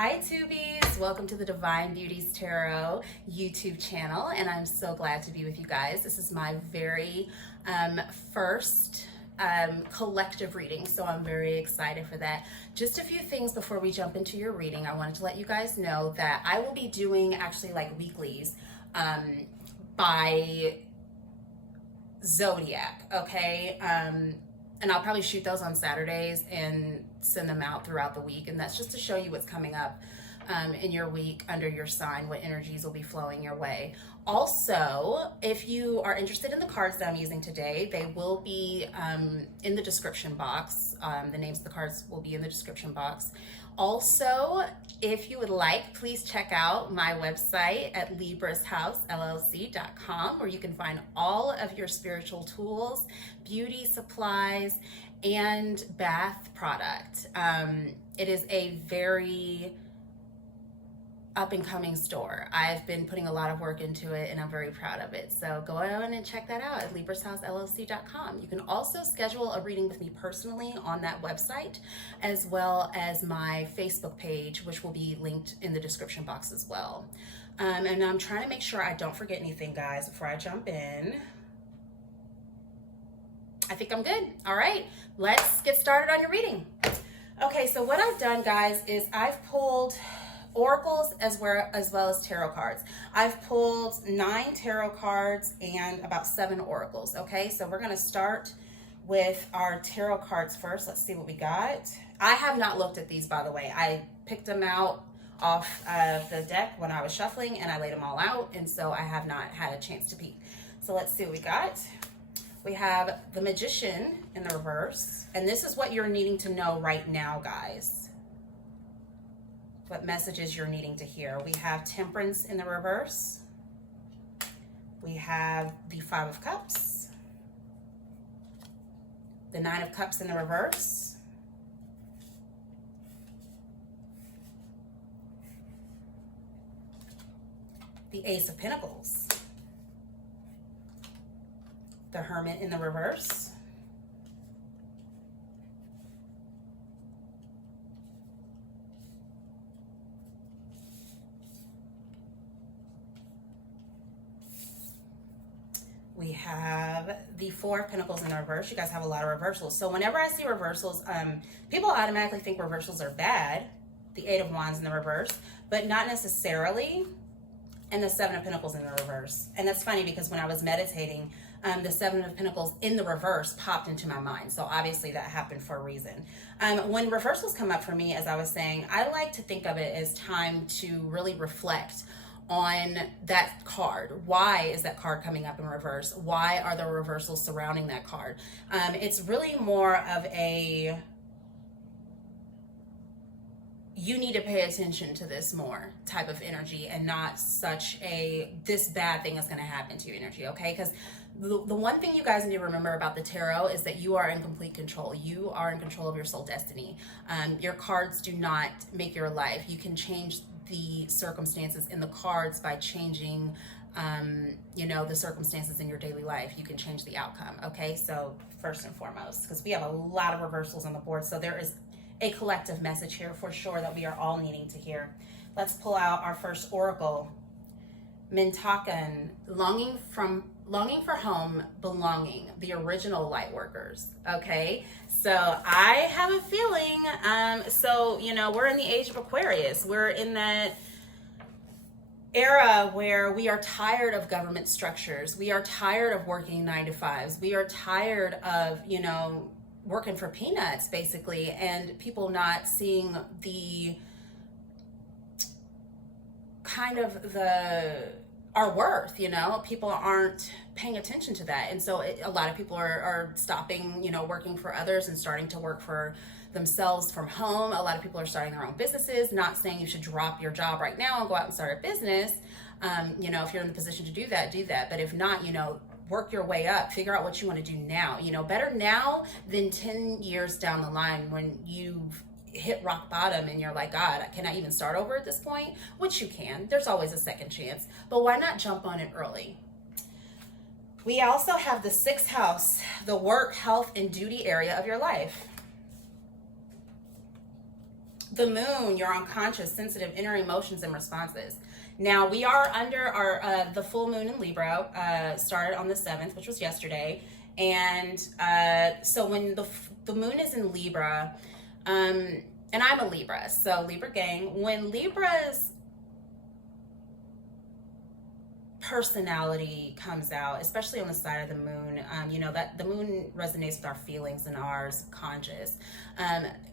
Hi Tubies, welcome to the Divine Beauties Tarot YouTube channel, and I'm so glad to be with you guys. This is my very first collective reading, so I'm very excited for that. Just a few things before we jump into your reading. I wanted to let you guys know that I will be doing actually like weeklies by zodiac, okay? And I'll probably shoot those on Saturdays and send them out throughout the week. And that's just to show you what's coming up in your week under your sign, what energies will be flowing your way. Also, if you are interested in the cards that I'm using today, they will be in the description box. The names of the cards will be in the description box. Also, if you would like, please check out my website at librashousellc.com, where you can find all of your spiritual tools, beauty supplies, and bath product. It is a very up and coming store. I've been putting a lot of work into it and I'm very proud of it. So go on and check that out at librashousellc.com. You can also schedule a reading with me personally on that website, as well as my Facebook page, which will be linked in the description box as well. And I'm trying to make sure I don't forget anything, guys, before I jump in. I think I'm good. All right, let's get started on your reading. Okay, so what I've done, guys, is I've pulled oracles as well as tarot cards. I've pulled 9 tarot cards and about 7 oracles. Okay, so we're going to start with our tarot cards first. Let's see what we got. I have not looked at these, by the way. I picked them out off of the deck when I was shuffling and I laid them all out, and so I have not had a chance to peek. So let's see what we got. We have the Magician in the reverse, and this is what you're needing to know right now, guys. What messages you're needing to hear. We have Temperance in the reverse. We have the 5 of Cups. The 9 of Cups in the reverse. The Ace of Pentacles. The Hermit in the reverse. We have the 4 of Pentacles in the reverse. You guys have a lot of reversals. So whenever I see reversals, people automatically think reversals are bad. The 8 of Wands in the reverse, but not necessarily. And the 7 of Pentacles in the reverse. And that's funny because when I was meditating, the 7 of Pentacles in the reverse popped into my mind. So obviously that happened for a reason. When reversals come up for me, as I was saying, I like to think of it as time to really reflect on that card. Why is that card coming up in reverse? Why are there reversals surrounding that card? It's really more of a, you need to pay attention to this more type of energy, and not such a, this bad thing is going to happen to you energy, okay? Because the one thing you guys need to remember about the tarot is that you are in complete control. You are in control of your soul destiny. Your cards do not make your life. You can change the circumstances in the cards by changing the circumstances in your daily life. You can change the outcome, okay? So first and foremost, because we have a lot of reversals on the board, so there is a collective message here for sure that we are all needing to hear. Let's pull out our first oracle. Mintakan, longing for home, belonging, the original light workers, okay? So I have a feeling, we're in the age of Aquarius. We're in that era where we are tired of government structures. We are tired of working 9 to 5s. We are tired of, working for peanuts, basically, and people not seeing the kind of our worth, people aren't paying attention to that. And so a lot of people are stopping, working for others and starting to work for themselves from home. A lot of people are starting their own businesses, not saying you should drop your job right now and go out and start a business. If you're in the position to do that, do that. But if not, work your way up, figure out what you want to do now, better now than 10 years down the line when you've hit rock bottom and you're like, God, can I even start over at this point? Which you can, there's always a second chance, but why not jump on it early? We also have the 6th house, the work, health, and duty area of your life. The moon, your unconscious, sensitive, inner emotions and responses. Now we are under our the full moon in Libra, started on the 7th, which was yesterday, and so when the moon is in Libra, and I'm a Libra, so Libra gang, when Libra's personality comes out, especially on the side of the moon, you know, that the moon resonates with our feelings and our subconscious.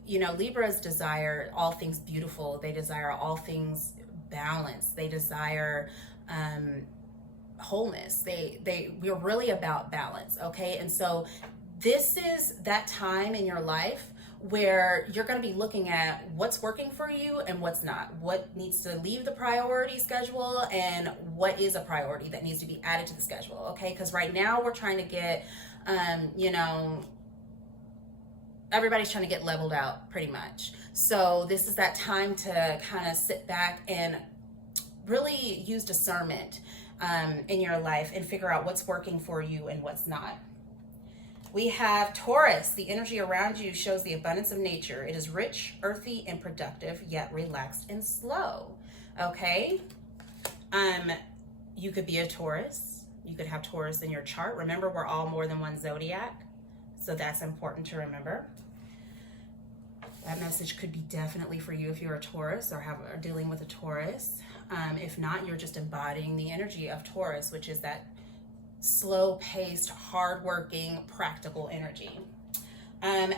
You know, Libras desire all things beautiful. They desire all things balanced. They desire wholeness. We're really about balance, okay? And so this is that time in your life where you're going to be looking at what's working for you and what's not, what needs to leave the priority schedule and what is a priority that needs to be added to the schedule, okay? Because right now we're trying to get, you know, everybody's trying to get leveled out pretty much. So this is that time to kind of sit back and really use discernment in your life and figure out what's working for you and what's not. We have Taurus. The energy around you shows the abundance of nature. It is rich, earthy, and productive, yet relaxed and slow. Okay? You could be a Taurus. You could have Taurus in your chart. Remember, we're all more than one zodiac, so that's important to remember. That message could be definitely for you if you're a Taurus or are dealing with a Taurus. If not, you're just embodying the energy of Taurus, which is that slow-paced, hard-working, practical energy.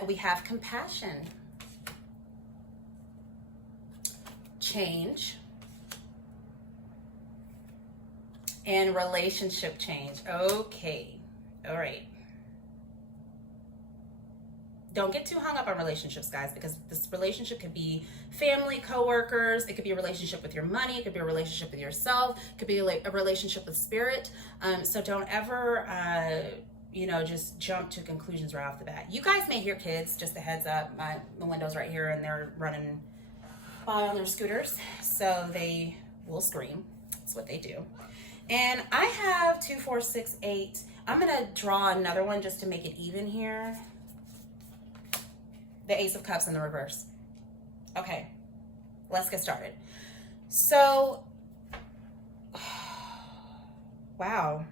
We have compassion, change, and relationship change. Okay, all right. Don't get too hung up on relationships, guys, because this relationship could be family, coworkers. It could be a relationship with your money. It could be a relationship with yourself. It could be like a relationship with spirit. So don't ever, you know, just jump to conclusions right off the bat. You guys may hear kids, just a heads up. The window's right here, and they're running by on their scooters, so they will scream. That's what they do. And I have 2, 4, 6, 8. I'm gonna draw another one just to make it even here. The Ace of Cups in the reverse. Okay, let's get started. So, wow.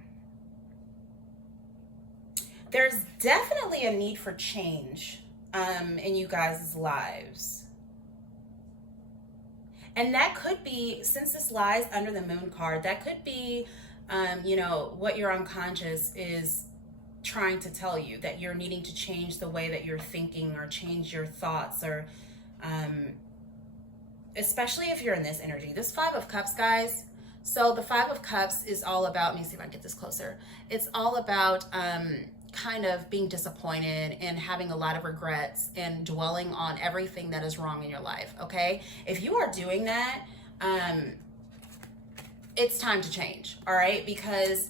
There's definitely a need for change in you guys' lives. And that could be, since this lies under the moon card, that could be, you know, what your unconscious is trying to tell you, that you're needing to change the way that you're thinking or change your thoughts, or especially if you're in this energy. This 5 of Cups, guys. So the 5 of Cups is all about, let me see if I can get this closer. It's all about kind of being disappointed and having a lot of regrets and dwelling on everything that is wrong in your life, okay? If you are doing that, it's time to change, all right? Because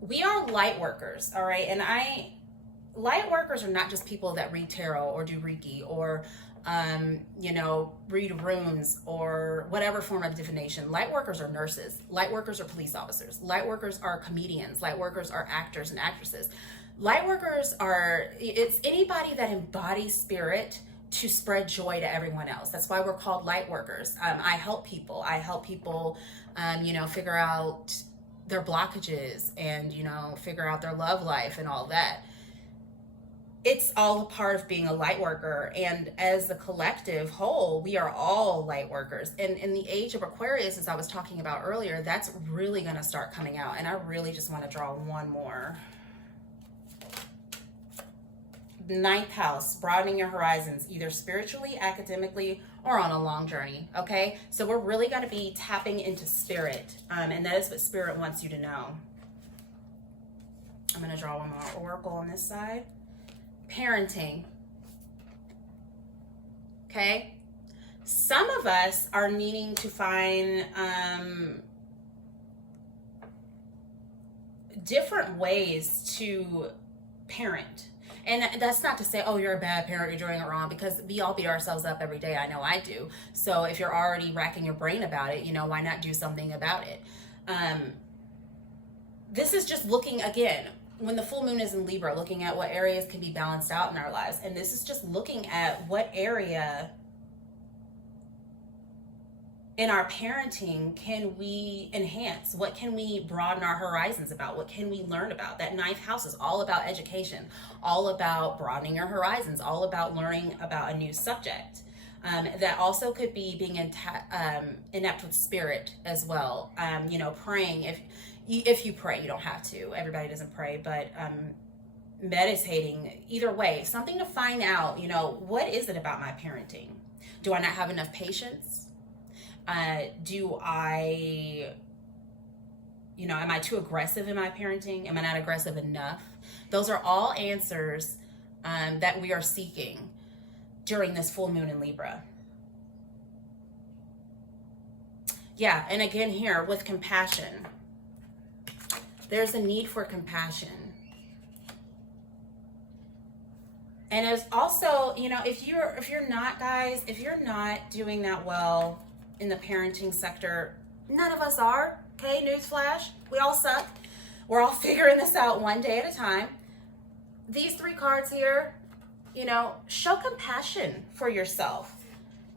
we are light workers, all right? And light workers are not just people that read tarot or do Reiki or, you know, read runes or whatever form of divination. Light workers are nurses. Light workers are police officers. Light workers are comedians. Light workers are actors and actresses. Light workers it's anybody that embodies spirit to spread joy to everyone else. That's why we're called light workers. I help people. You know, figure out their blockages and, you know, figure out their love life and all that. It's all a part of being a light worker. And as the collective whole, we are all light workers. And in the age of Aquarius, as I was talking about earlier, that's really going to start coming out. And I really just want to draw one more. 9th house, broadening your horizons, either spiritually, academically, or on a long journey, okay? So we're really going to be tapping into spirit, and that is what spirit wants you to know. I'm going to draw one more oracle on this side. Parenting, okay? Some of us are needing to find different ways to parent. And that's not to say, oh, you're a bad parent, you're doing it wrong, because we all beat ourselves up every day. I know I do. So if you're already racking your brain about it, you know, why not do something about it? This is just looking, again, when the full moon is in Libra, looking at what areas can be balanced out in our lives. And this is just looking at what area in our parenting can we enhance? What can we broaden our horizons about? What can we learn about? That ninth house is all about education, all about broadening your horizons, all about learning about a new subject. That also could be being inept with spirit as well. You know, praying. If you pray, you don't have to. Everybody doesn't pray, but meditating. Either way, something to find out. You know, what is it about my parenting? Do I not have enough patience? Do I, you know, am I too aggressive in my parenting? Am I not aggressive enough? Those are all answers that we are seeking during this full moon in Libra. Yeah, and again here with compassion, there's a need for compassion. And as also, you know, if you're not, guys, if you're not doing that well in the parenting sector, none of us are, okay? Newsflash, we all suck. We're all figuring this out one day at a time. These 3 cards here, you know, show compassion for yourself,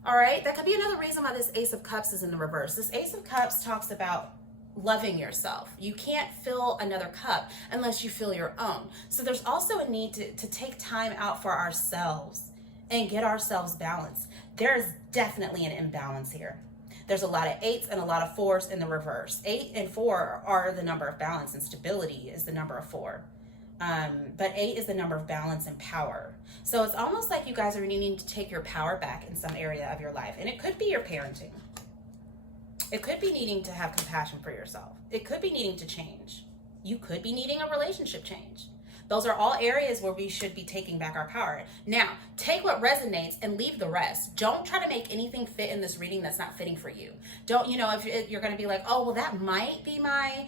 all right? That could be another reason why this Ace of Cups is in the reverse. This Ace of Cups talks about loving yourself. You can't fill another cup unless you fill your own. So there's also a need to take time out for ourselves and get ourselves balanced. There's definitely an imbalance here. There's a lot of 8s and a lot of 4s in the reverse. 8 and 4 are the number of balance, and stability is the number of 4. But 8 is the number of balance and power. So it's almost like you guys are needing to take your power back in some area of your life. And it could be your parenting. It could be needing to have compassion for yourself. It could be needing to change. You could be needing a relationship change. Those are all areas where we should be taking back our power. Now, take what resonates and leave the rest. Don't try to make anything fit in this reading that's not fitting for you. Don't, you know, if you're going to be like, oh, well, that might be my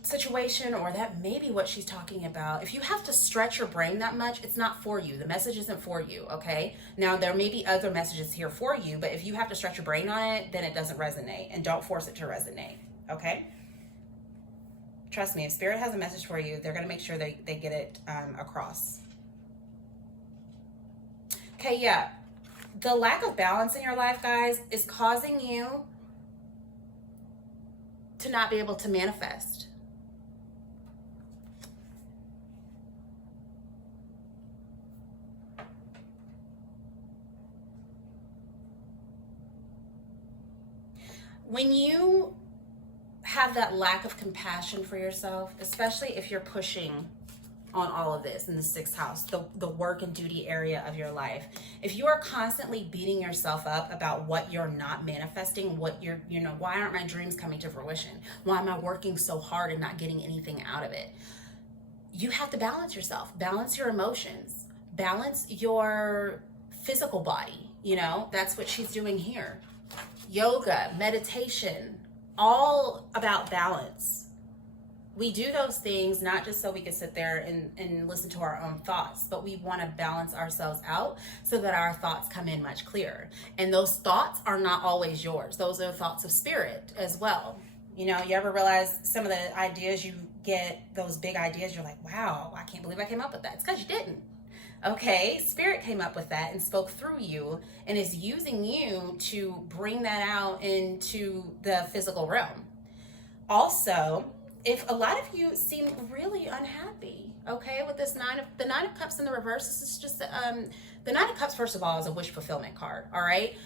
situation, or that may be what she's talking about. If you have to stretch your brain that much, it's not for you. The message isn't for you, okay? Now, there may be other messages here for you, but if you have to stretch your brain on it, then it doesn't resonate, and don't force it to resonate, okay? Trust me, if Spirit has a message for you, they're going to make sure they get it across. Okay, yeah. The lack of balance in your life, guys, is causing you to not be able to manifest. When you have that lack of compassion for yourself, especially if you're pushing on all of this in the 6th house, the work and duty area of your life, if you are constantly beating yourself up about what you're not manifesting, what you're, you know, why aren't my dreams coming to fruition? Why am I working so hard and not getting anything out of it? You have to balance yourself, balance your emotions, balance your physical body. You know, that's what she's doing here. Yoga, meditation, all about balance. We do those things not just so we can sit there and listen to our own thoughts, but we want to balance ourselves out so that our thoughts come in much clearer. And those thoughts are not always yours. Those are thoughts of Spirit as well. You know, you ever realize some of the ideas you get, those big ideas, you're like, wow, I can't believe I came up with that. It's because you didn't. Okay, Spirit came up with that and spoke through you and is using you to bring that out into the physical realm. Also, if a lot of you seem really unhappy, okay, with this the 9 of Cups in the reverse, this is just the 9 of Cups, first of all, is a wish fulfillment card, all right?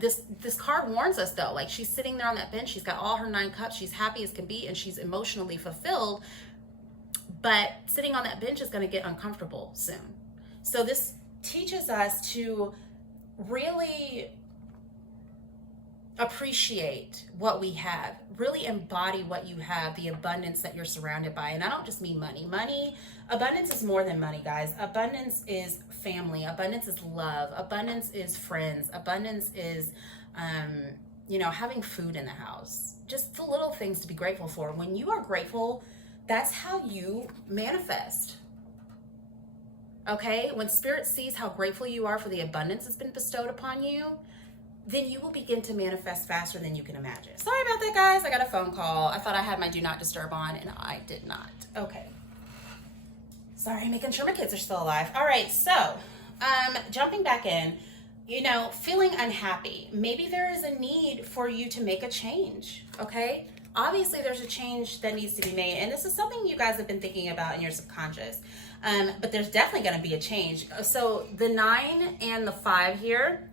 This card warns us, though, like she's sitting there on that bench, she's got all her 9 cups, she's happy as can be, and she's emotionally fulfilled, but sitting on that bench is going to get uncomfortable soon. So this teaches us to really appreciate what we have, really embody what you have, the abundance that you're surrounded by. And I don't just mean money. Abundance is more than money, guys. Abundance is family. Abundance is love. Abundance is friends. Abundance is, you know, having food in the house. Just the little things to be grateful for. When you are grateful, that's how you manifest. Okay, when Spirit sees how grateful you are for the abundance that's been bestowed upon you, then you will begin to manifest faster than you can imagine. Sorry about that, guys. I got a phone call. I thought I had my do not disturb on, and I did not. Okay. Sorry, making sure my kids are still alive. All right, so jumping back in, you know, feeling unhappy. Maybe there is a need for you to make a change, okay? Obviously, there's a change that needs to be made, and this is something you guys have been thinking about in your subconscious. But there's definitely going to be a change. So the 9 and the 5 here,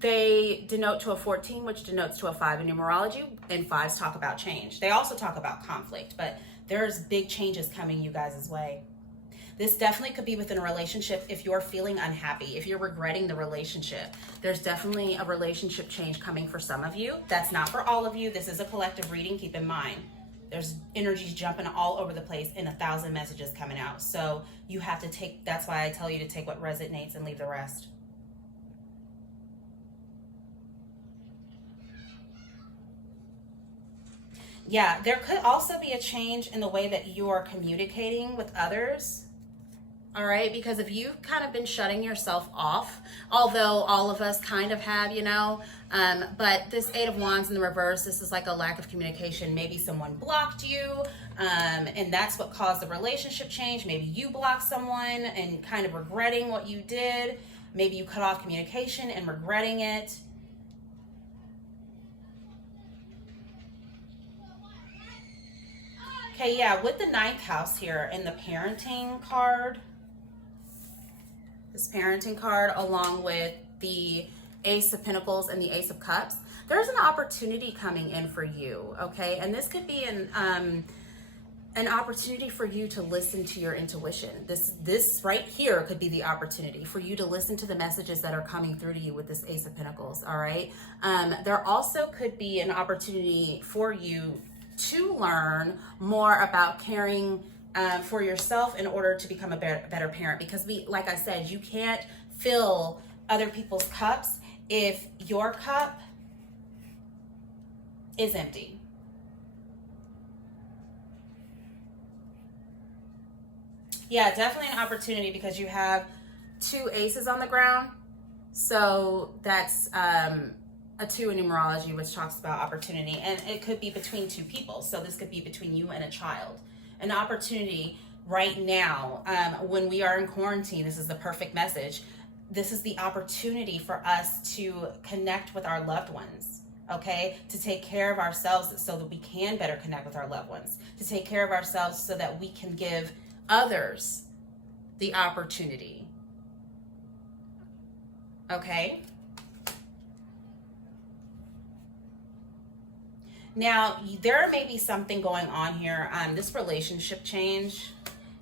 they denote to a 14, which denotes to a 5 in numerology, and 5s talk about change. They also talk about conflict, but there's big changes coming you guys' way. This definitely could be within a relationship if you're feeling unhappy, if you're regretting the relationship. There's definitely a relationship change coming for some of you. That's not for all of you. This is a collective reading, keep in mind. There's energies jumping all over the place and 1,000 messages coming out. So you have to take, that's why I tell you to take what resonates and leave the rest. Yeah, there could also be a change in the way that you are communicating with others. All right, because if you've kind of been shutting yourself off, although all of us kind of have, you know, but this 8 of Wands in the reverse, this is like a lack of communication. Maybe someone blocked you, and that's what caused the relationship change. Maybe you blocked someone and kind of regretting what you did. Maybe you cut off communication and regretting it. Okay, yeah, with the 9th house here and the parenting card, this parenting card along with the Ace of Pentacles and the Ace of Cups, there's an opportunity coming in for you, okay? And this could be an opportunity for you to listen to your intuition. This right here could be the opportunity for you to listen to the messages that are coming through to you with this Ace of Pentacles, all right? There also could be an opportunity for you to learn more about caring for yourself in order to become a better parent, because like I said, you can't fill other people's cups if your cup is empty. Yeah, definitely an opportunity because you have 2 aces on the ground. So that's a 2 in numerology, which talks about opportunity, and it could be between 2 people. So this could be between you and a child. An opportunity right now, when we are in quarantine, this is the perfect message. This is the opportunity for us to connect with our loved ones, okay? To take care of ourselves so that we can better connect with our loved ones. To take care of ourselves so that we can give others the opportunity, okay? Now, there may be something going on here. This relationship change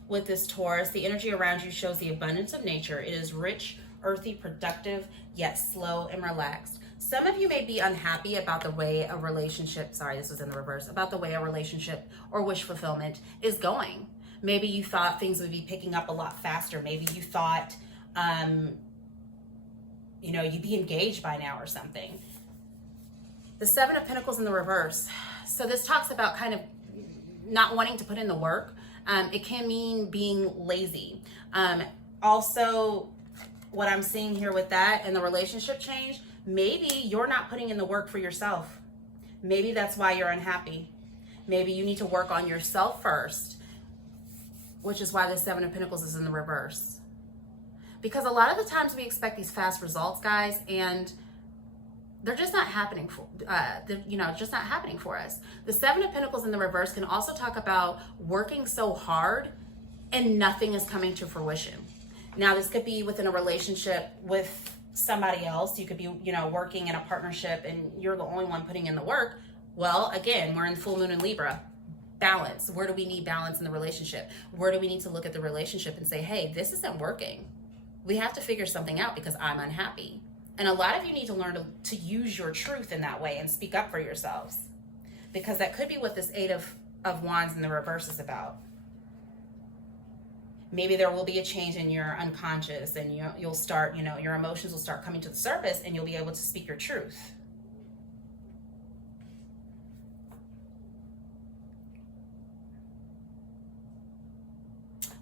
with this Taurus, the energy around you shows the abundance of nature. It is rich, earthy, productive, yet slow and relaxed. Some of you may be unhappy about the way a relationship, sorry, this was in the reverse, about the way a relationship or wish fulfillment is going. Maybe you thought things would be picking up a lot faster. Maybe you thought, you know, you'd be engaged by now or something. The 7 of Pentacles in the reverse. So this talks about kind of not wanting to put in the work. It can mean being lazy. Also, what I'm seeing here with that and the relationship change, maybe you're not putting in the work for yourself. Maybe that's why you're unhappy. Maybe you need to work on yourself first, which is why the 7 of Pentacles is in the reverse. Because a lot of the times we expect these fast results, guys, and they're just not happening for, just not happening for us. The 7 of Pentacles in the reverse can also talk about working so hard and nothing is coming to fruition. Now, this could be within a relationship with somebody else. You could be, working in a partnership and you're the only one putting in the work. Well, again, we're in full moon in Libra. Balance. Where do we need balance in the relationship? Where do we need to look at the relationship and say, hey, this isn't working. We have to figure something out because I'm unhappy. And a lot of you need to learn to use your truth in that way and speak up for yourselves, because that could be what this 8 of Wands in the reverse is about. Maybe there will be a change in your unconscious and you'll start, your emotions will start coming to the surface and you'll be able to speak your truth.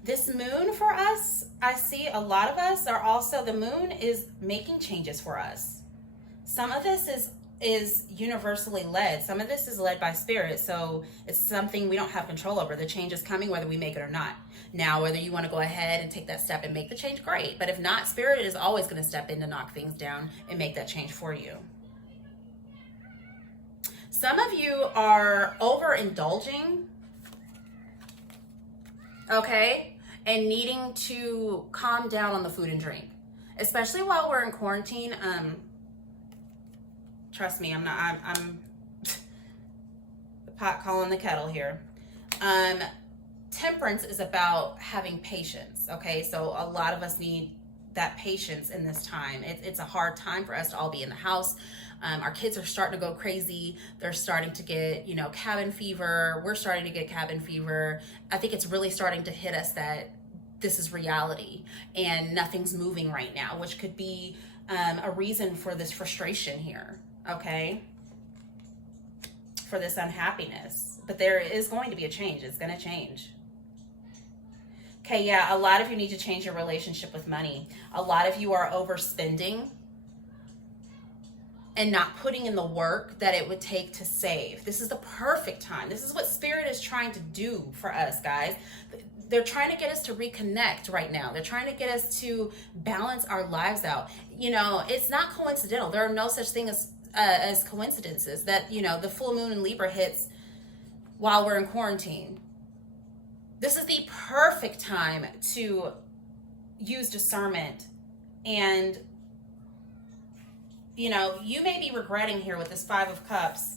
This moon for us, I see a lot of us are also, the moon is making changes for us. Some of this is universally led. Some of this is led by spirit, so it's something we don't have control over. The change is coming whether we make it or not. Now, whether you want to go ahead and take that step and make the change, great. But if not, spirit is always going to step in to knock things down and make that change for you. Some of you are overindulging, okay, and needing to calm down on the food and drink, especially while we're in quarantine. Trust me, I'm the pot calling the kettle here. Temperance is about having patience, okay? So a lot of us need that patience in this time. It's a hard time for us to all be in the house. Our kids are starting to go crazy. They're starting to get, cabin fever. We're starting to get cabin fever. I think it's really starting to hit us that this is reality and nothing's moving right now, which could be a reason for this frustration here, okay? For this unhappiness. But there is going to be a change. It's going to change. Okay, yeah, a lot of you need to change your relationship with money. A lot of you are overspending and not putting in the work that it would take to save. This is the perfect time. This is what Spirit is trying to do for us, guys. They're trying to get us to reconnect right now. They're trying to get us to balance our lives out. It's not coincidental. There are no such thing as coincidences that, the full moon in Libra hits while we're in quarantine. This is the perfect time to use discernment. And, you may be regretting here with this 5 of Cups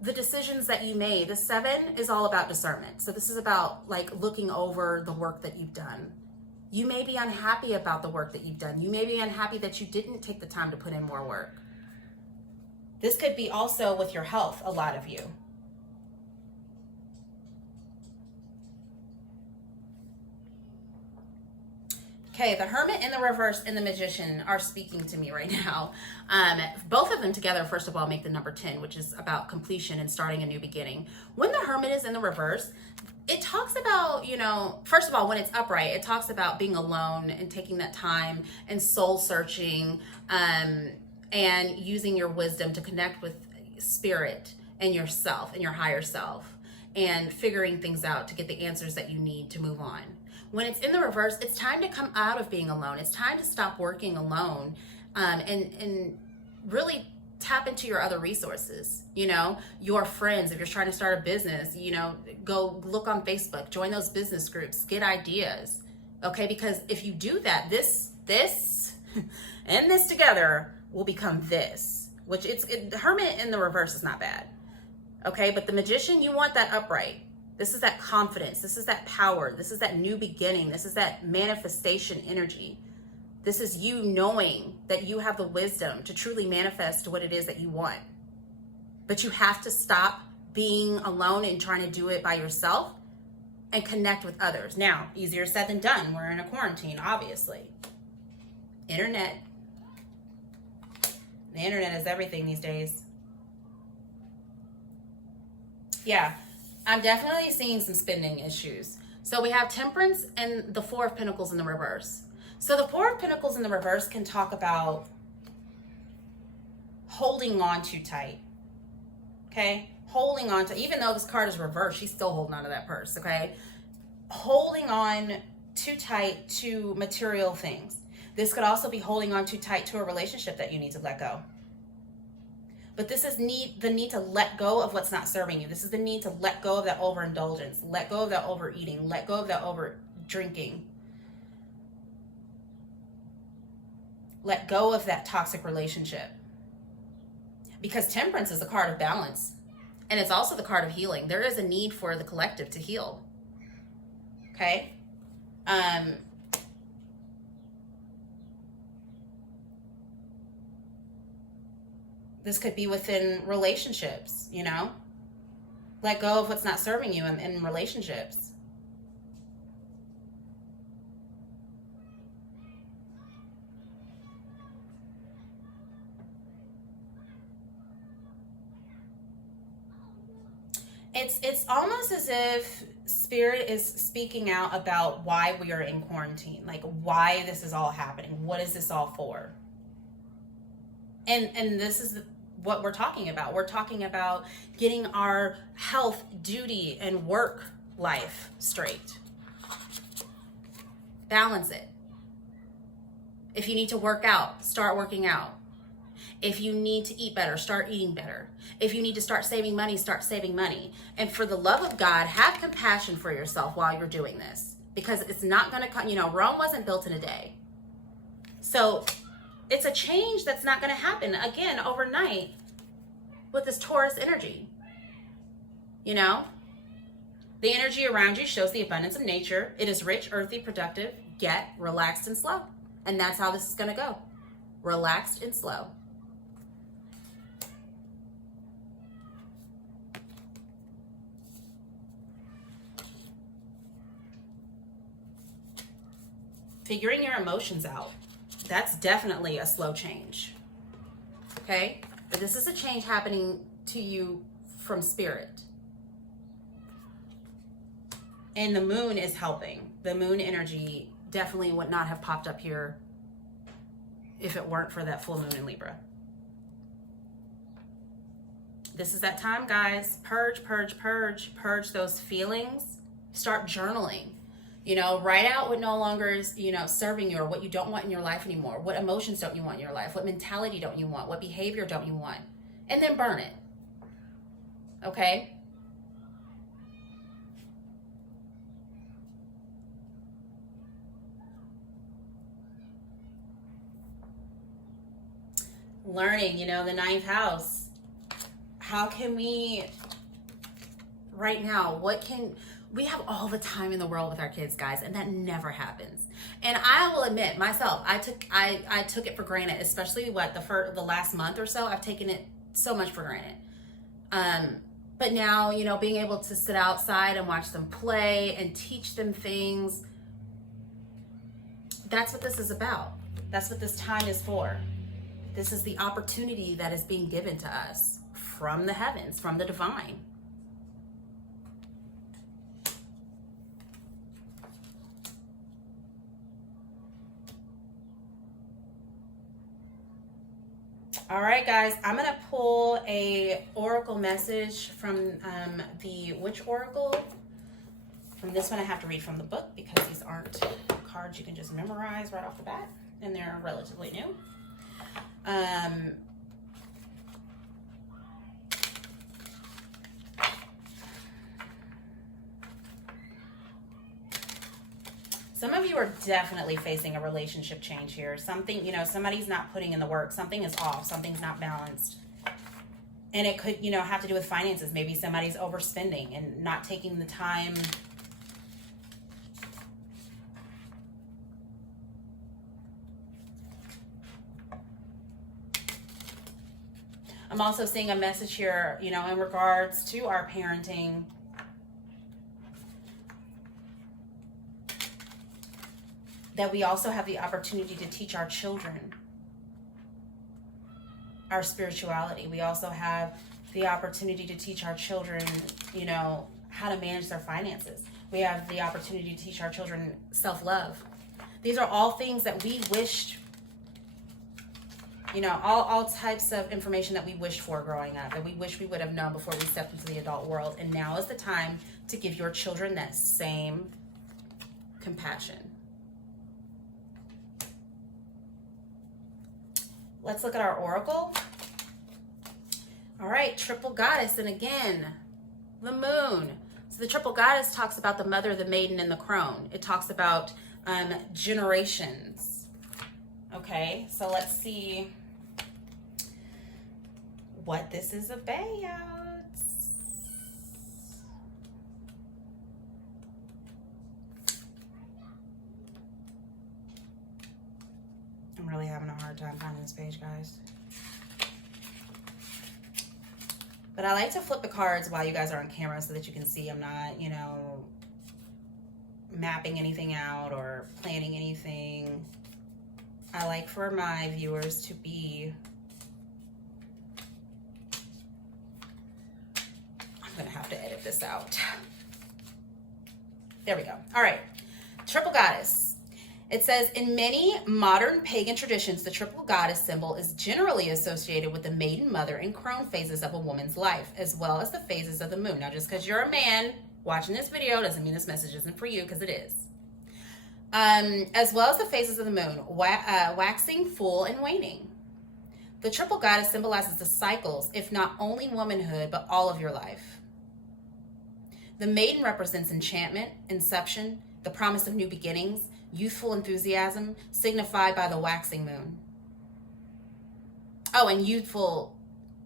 the decisions that you made. The 7 is all about discernment. So this is about looking over the work that you've done. You may be unhappy about the work that you've done. You may be unhappy that you didn't take the time to put in more work. This could be also with your health, a lot of you. Okay, the Hermit in the reverse and the Magician are speaking to me right now. Both of them together, first of all, make the number 10, which is about completion and starting a new beginning. When the Hermit is in the reverse, it talks about, first of all, when it's upright, it talks about being alone and taking that time and soul searching and using your wisdom to connect with spirit and yourself and your higher self and figuring things out to get the answers that you need to move on. When it's in the reverse, it's time to come out of being alone. It's time to stop working alone and really tap into your other resources, your friends. If you're trying to start a business, go look on Facebook, join those business groups, get ideas, okay? Because if you do that, this, and this together will become this, which the Hermit in the reverse is not bad, okay? But the Magician, you want that upright. This is that confidence. This is that power. This is that new beginning. This is that manifestation energy. This is you knowing that you have the wisdom to truly manifest what it is that you want. But you have to stop being alone and trying to do it by yourself and connect with others. Now, easier said than done. We're in a quarantine, obviously. Internet. The internet is everything these days. Yeah. I'm definitely seeing some spending issues. So we have Temperance and the 4 of Pentacles in the reverse. So the 4 of Pentacles in the reverse can talk about holding on too tight, okay? Holding on to, even though this card is reversed, she's still holding on to that purse, okay? Holding on too tight to material things. This could also be holding on too tight to a relationship that you need to let go. But this is the need to let go of what's not serving you. This is the need to let go of that overindulgence, let go of that overeating, let go of that over drinking. Let go of that toxic relationship. Because Temperance is the card of balance. And it's also the card of healing. There is a need for the collective to heal. Okay? This could be within relationships, Let go of what's not serving you in relationships. It's almost as if Spirit is speaking out about why we are in quarantine, why this is all happening. What is this all for? And this is what we're talking about. We're talking about getting our health, duty, and work life straight. Balance it. If you need to work out, start working out. If you need to eat better, start eating better. If you need to start saving money, start saving money. And for the love of God, have compassion for yourself while you're doing this, because it's not going to come, Rome wasn't built in a day. So it's a change that's not going to happen again overnight with this Taurus energy. The energy around you shows the abundance of nature. It is rich, earthy, productive, yet relaxed and slow. And that's how this is going to go. Relaxed and slow. Figuring your emotions out. That's definitely a slow change. Okay? But this is a change happening to you from spirit. And the moon is helping. The moon energy definitely would not have popped up here if it weren't for that full moon in Libra. This is that time, guys. Purge, purge, purge. Purge those feelings. Start journaling. Write out what no longer is, serving you, or what you don't want in your life anymore. What emotions don't you want in your life? What mentality don't you want? What behavior don't you want? And then burn it. Okay? Learning, the ninth house. How can we, right now, we have all the time in the world with our kids, guys, and that never happens. And I will admit myself, I took it for granted, especially the last month or so. I've taken it so much for granted. But now, being able to sit outside and watch them play and teach them things, that's what this is about. That's what this time is for. This is the opportunity that is being given to us from the heavens, from the divine. All right, guys, I'm going to pull a oracle message from the Witch Oracle. From this one, I have to read from the book because these aren't cards you can just memorize right off the bat, and they're relatively new. Some of you are definitely facing a relationship change here. Something, somebody's not putting in the work. Something is off. Something's not balanced. And it could, have to do with finances. Maybe somebody's overspending and not taking the time. I'm also seeing a message here, in regards to our parenting. That we also have the opportunity to teach our children our spirituality. We also have the opportunity to teach our children, how to manage their finances. We have the opportunity to teach our children self-love. These are all things that we wished, all types of information that we wished for growing up, that we wish we would have known before we stepped into the adult world. And now is the time to give your children that same compassion. Let's look at our oracle. All right, triple goddess, and again, the moon. So the triple goddess talks about the mother, the maiden, and the crone. It talks about generations. Okay, so let's see what this is about. I'm really having a hard time finding this page, guys. But I like to flip the cards while you guys are on camera so that you can see I'm not, mapping anything out or planning anything. I like for my viewers to be... I'm going to have to edit this out. There we go. All right. Triple goddess. It says, in many modern pagan traditions, the triple goddess symbol is generally associated with the maiden, mother, and crone phases of a woman's life, as well as the phases of the moon. Now, just because you're a man watching this video doesn't mean this message isn't for you, because it is. As well as the phases of the moon, waxing, full, and waning. The triple goddess symbolizes the cycles, if not only womanhood, but all of your life. The maiden represents enchantment, inception, the promise of new beginnings, youthful enthusiasm, signified by the waxing moon. Oh, and youthful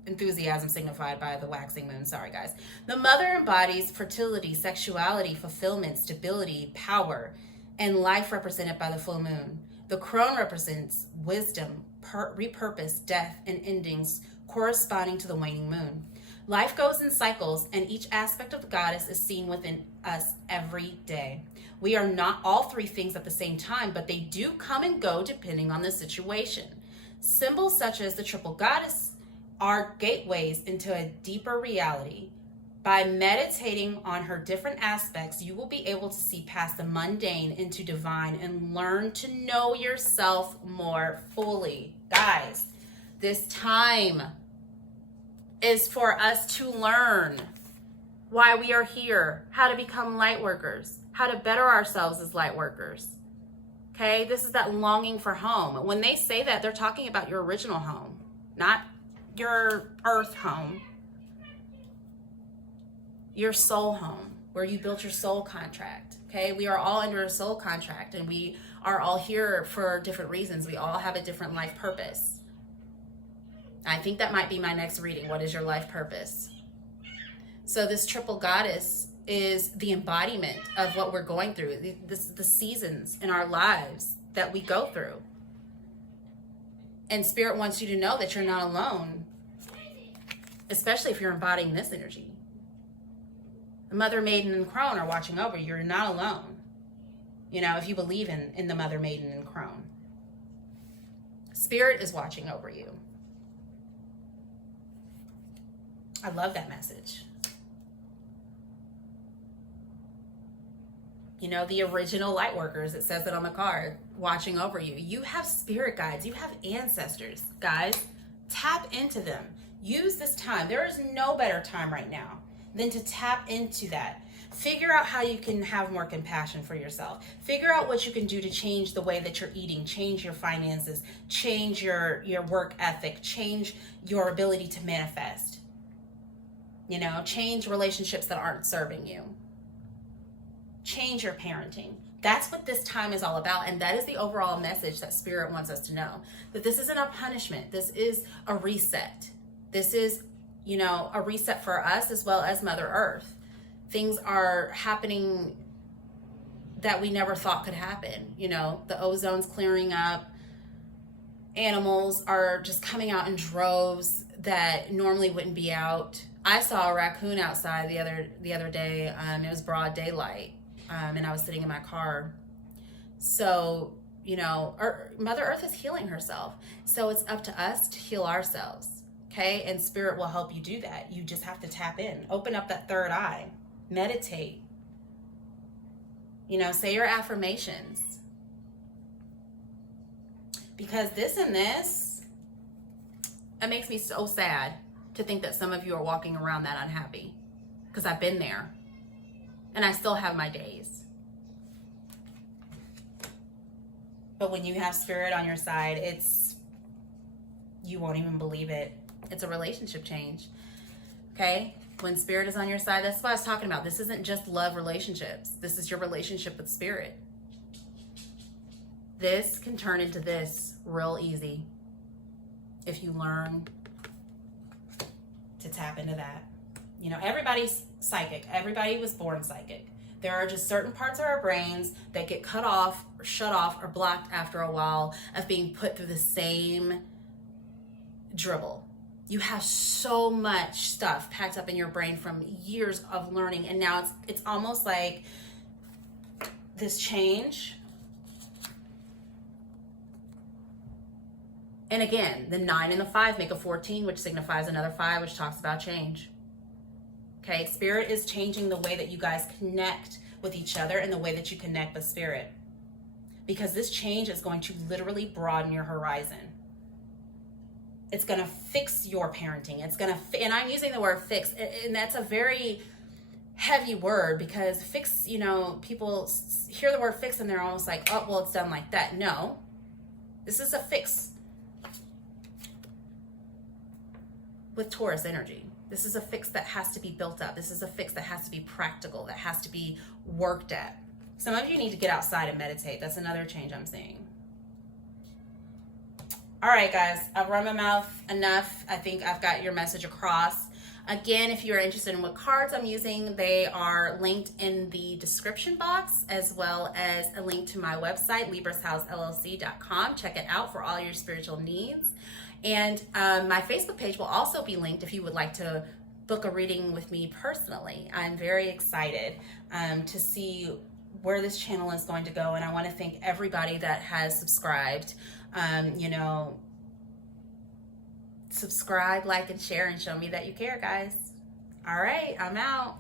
enthusiasm signified by the waxing moon. Sorry, guys. The mother embodies fertility, sexuality, fulfillment, stability, power, and life represented by the full moon. The crone represents wisdom, repurpose, death, and endings corresponding to the waning moon. Life goes in cycles, and each aspect of the goddess is seen within us every day. We are not all three things at the same time, but they do come and go depending on the situation. Symbols such as the triple goddess are gateways into a deeper reality. By meditating on her different aspects, you will be able to see past the mundane into divine and learn to know yourself more fully. Guys, this time is for us to learn why we are here, how to become light workers, how to better ourselves as light workers. Okay, this is that longing for home. When they say that, they're talking about your original home, not your earth home, your soul home, where you built your soul contract. Okay, we are all under a soul contract, and we are all here for different reasons. We all have a different life purpose. I think that might be my next reading. What is your life purpose? So this triple goddess is the embodiment of what we're going through, the seasons in our lives that we go through. And Spirit wants you to know that you're not alone, especially if you're embodying this energy. The Mother, Maiden, and Crone are watching over you. You're not alone. You know, if you believe in the Mother, Maiden, and Crone. Spirit is watching over you. I love that message. You know, the original light workers, it says it on the card, watching over you. You have spirit guides. You have ancestors, guys. Tap into them. Use this time. There is no better time right now than to tap into that. Figure out how you can have more compassion for yourself. Figure out what you can do to change the way that you're eating, change your finances, change your work ethic, change your ability to manifest. You know, change relationships that aren't serving you. Change your parenting. That's what this time is all about. And that is the overall message that Spirit wants us to know. That this isn't a punishment. This is a reset. This is, you know, a reset for us as well as Mother Earth. Things are happening that we never thought could happen. You know, the ozone's clearing up. Animals are just coming out in droves that normally wouldn't be out. I saw a raccoon outside the other day. It was broad daylight, and I was sitting in my car. So, you know, Mother Earth is healing herself. So it's up to us to heal ourselves, okay? And Spirit will help you do that. You just have to tap in. Open up that third eye. Meditate. You know, say your affirmations. Because this and this, it makes me so sad to think that some of you are walking around that unhappy, because I've been there and I still have my days. But when you have Spirit on your side, you won't even believe it. It's a relationship change. Okay? When Spirit is on your side, that's what I was talking about. This isn't just love relationships. This is your relationship with Spirit. This can turn into this real easy if you learn to tap into that. You know, everybody's psychic. Everybody was born psychic. There are just certain parts of our brains that get cut off or shut off or blocked after a while of being put through the same dribble. You have so much stuff packed up in your brain from years of learning, and now it's almost like this change. And again, the 9 and the 5 make a 14, which signifies another 5, which talks about change. Okay, Spirit is changing the way that you guys connect with each other and the way that you connect with Spirit. because this change is going to literally broaden your horizon. It's going to fix your parenting. It's going to, and I'm using the word fix, and that's a very heavy word, because fix, you know, people hear the word fix and they're almost like, oh, well, it's done like that. No, this is a fix with Taurus energy. This is a fix that has to be built up. This is a fix that has to be practical, that has to be worked at. Some of you need to get outside and meditate. That's another change I'm seeing. All right, guys, I've run my mouth enough. I think I've got your message across. Again, if you're interested in what cards I'm using, they are linked in the description box, as well as a link to my website, librashousellc.com. Check it out for all your spiritual needs. And my Facebook page will also be linked if you would like to book a reading with me personally. I'm very excited to see where this channel is going to go, and I want to thank everybody that has subscribed. You know, subscribe, like, and share, and show me that you care, guys. All right, I'm out.